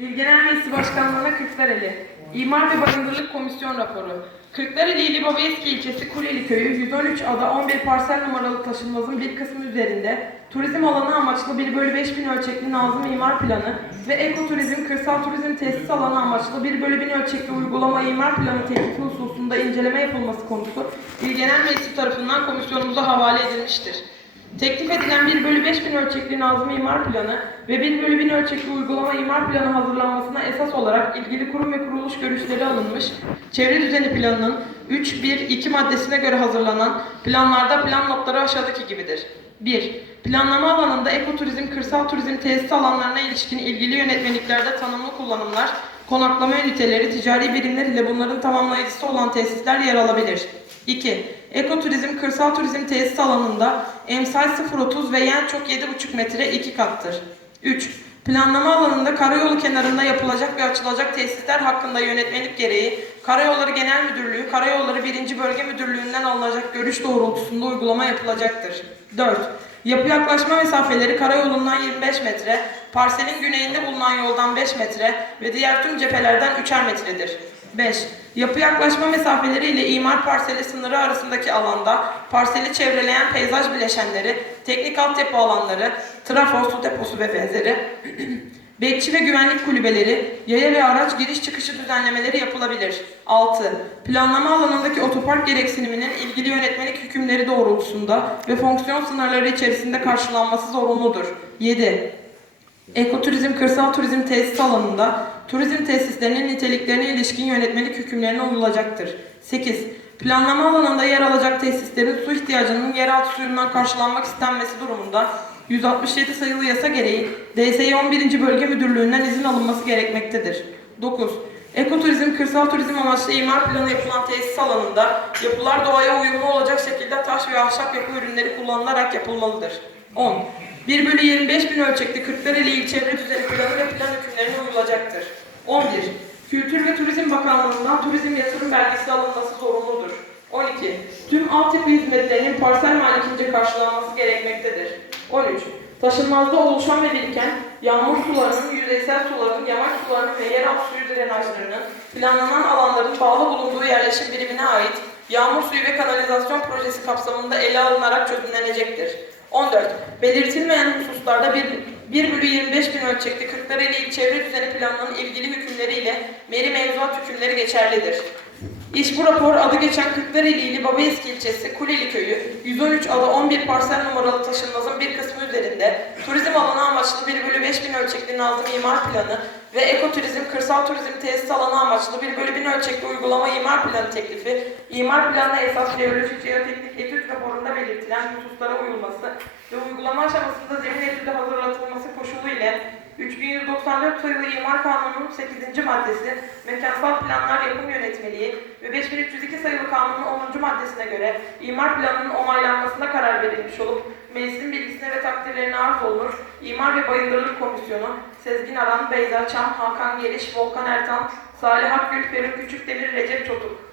İl Genel Meclisi Başkanlığı'na Kırklareli. İmar ve Barındırlık Komisyon raporu. Kırklareli İli Babaeski ilçesi Kuleli Köyü 113 ada 11 parsel numaralı taşınmazın bir kısmı üzerinde turizm alanı amaçlı 1 bölü 5 bin ölçekli Nazım İmar Planı ve ekoturizm, kırsal turizm tesis alanı amaçlı 1 bölü 1000 ölçekli uygulama imar planı teklifi hususunda inceleme yapılması konusu İl Genel Meclisi tarafından komisyonumuza havale edilmiştir. Teklif edilen 1 bölü 5 bin ölçekli Nazım İmar Planı ve 1 bölü 1000 ölçekli uygulama imar planı hazırlanmasına esas olarak ilgili kurum ve kuruluş görüşleri alınmış, çevre düzeni planının 3.1.2 maddesine göre hazırlanan planlarda plan notları aşağıdaki gibidir. 1. Planlama alanında ekoturizm, kırsal turizm tesis alanlarına ilişkin ilgili yönetmeliklerde tanımlı kullanımlar, konaklama üniteleri, ticari birimler ile bunların tamamlayıcısı olan tesisler yer alabilir. 2. Ekoturizm, kırsal turizm tesis alanında emsal 0.30 ve yen çok 7.5 metre 2 kattır. 3. Planlama alanında karayolu kenarında yapılacak ve açılacak tesisler hakkında yönetmelik gereği Karayolları Genel Müdürlüğü, Karayolları 1. Bölge Müdürlüğü'nden alınacak görüş doğrultusunda uygulama yapılacaktır. 4. Yapı yaklaşma mesafeleri karayolundan 25 metre, parselin güneyinde bulunan yoldan 5 metre ve diğer tüm cephelerden 3'er metredir. 5. Yapı yaklaşma mesafeleri ile imar parseli sınırı arasındaki alanda parseli çevreleyen peyzaj bileşenleri, teknik altyapı alanları, trafo, su deposu ve benzeri, bekçi ve güvenlik kulübeleri, yaya ve araç giriş çıkışı düzenlemeleri yapılabilir. 6. Planlama alanındaki otopark gereksiniminin ilgili yönetmelik hükümleri doğrultusunda ve fonksiyon sınırları içerisinde karşılanması zorunludur. 7. Ekoturizm, kırsal turizm tesis alanında turizm tesislerinin niteliklerine ilişkin yönetmelik hükümlerine uyulacaktır. 8. Planlama alanında yer alacak tesislerin su ihtiyacının yeraltı suyundan karşılanmak istenmesi durumunda 167 sayılı yasa gereği DSİ 11. Bölge Müdürlüğü'nden izin alınması gerekmektedir. 9. Ekoturizm, kırsal turizm amaçlı imar planı yapılan tesis alanında yapılar doğaya uyumlu olacak şekilde taş ve ahşap yapı ürünleri kullanılarak yapılmalıdır. 10. 1 bölü 25 bin ölçekli Kırklareli İl Çevre Düzeni Planı ve plan hükümlerine uyulacaktır. 11. Kültür ve Turizm Bakanlığı'ndan turizm yatırım belgesi alınması zorunludur. 12. Tüm altyapı hizmetlerinin parsel malikince karşılanması gerekmektedir. 13. Taşınmazda oluşan ve biriken yağmur sularının, yüzeysel suların, yamaç sularının ve yeraltı suyu drenajlarının planlanan alanların bağlı bulunduğu yerleşim birimine ait yağmur suyu ve kanalizasyon projesi kapsamında ele alınarak çözümlenecektir. 14. Belirtilmeyen hususlarda 1, 1 bölü 25 bin ölçekli Kırklareli İl Çevre Düzeni Planı'nın ilgili hükümleriyle meri mevzuat hükümleri geçerlidir. İş bu rapor adı geçen Kırklareli ili Babaeski ilçesi Kuleli köyü 113 ada 11 parsel numaralı taşınmazın bir kısmı üzerinde turizm alanı amaçlı 1 bölü 5 bin ölçekli Nazım İmar Planı ve ekoturizm, kırsal turizm tesis alanı amaçlı 1 bölü 1000 ölçekli uygulama imar planı teklifi, imar planına esas jeolojik jeoteknik etüt raporunda belirtilen hususlara uyulması ve uygulama aşamasında zemin etüdü hazırlatılması koşulu ile 3194 sayılı İmar Kanunu'nun 8. maddesi Mekansal Planlar Yapım Yönetmeliği ve 5302 sayılı Kanunun 10. maddesine göre imar planının onaylanmasına karar verilmiş olup meclisin bilgisine ve takdirlerine arz olunur. İmar ve Bayındırlık Komisyonu Sezgin Aran, Beyza Çam, Hakan Geliş, Volkan Ertan, Salih Akgül, Ferit Küçükdemir, Recep Çotuk.